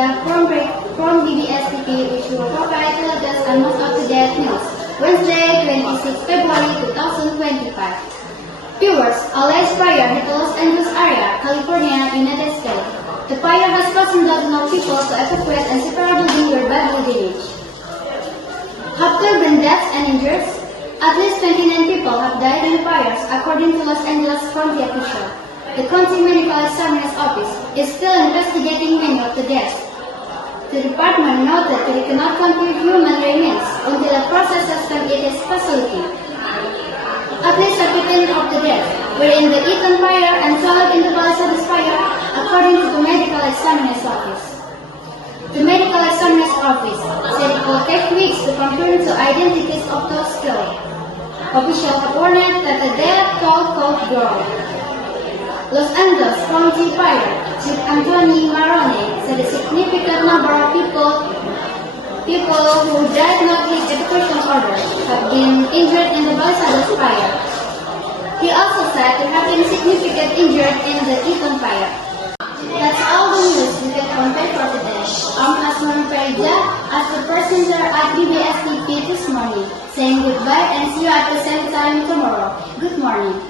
media from BBSTP, which will provide the latest and most up-to-date news. Wednesday, 26 February 2025. Viewers, a large fire hit the Los Angeles area, California, United States. The fire has caused dozens of people to evacuate and separately were badly damaged. Have there been deaths and injuries? At least 29 people have died in the fires, according to Los Angeles County official. The County Medical Examiner's Office is still investigating many of the deaths. The department noted that it cannot compute human remains until a process has been at its facility. At least 15 of the deaths were in the Eaton fire and 12 in the Palisades fire, according to the Medical Examiner's Office. The Medical Examiner's Office said it will take weeks to confirm the identities of those killed. Officials have warned that the death toll could grow. Los Angeles County Fire Chief Anthony Marrone said a significant number of people who did not meet evacuation orders have been injured in the Palisades fire. He also said there have been significant injured in the Eaton fire. That's all the news you can compare for today. I'm Asman Farija as the presenter at BBSTP this morning, saying goodbye and see you at the same time tomorrow. Good morning.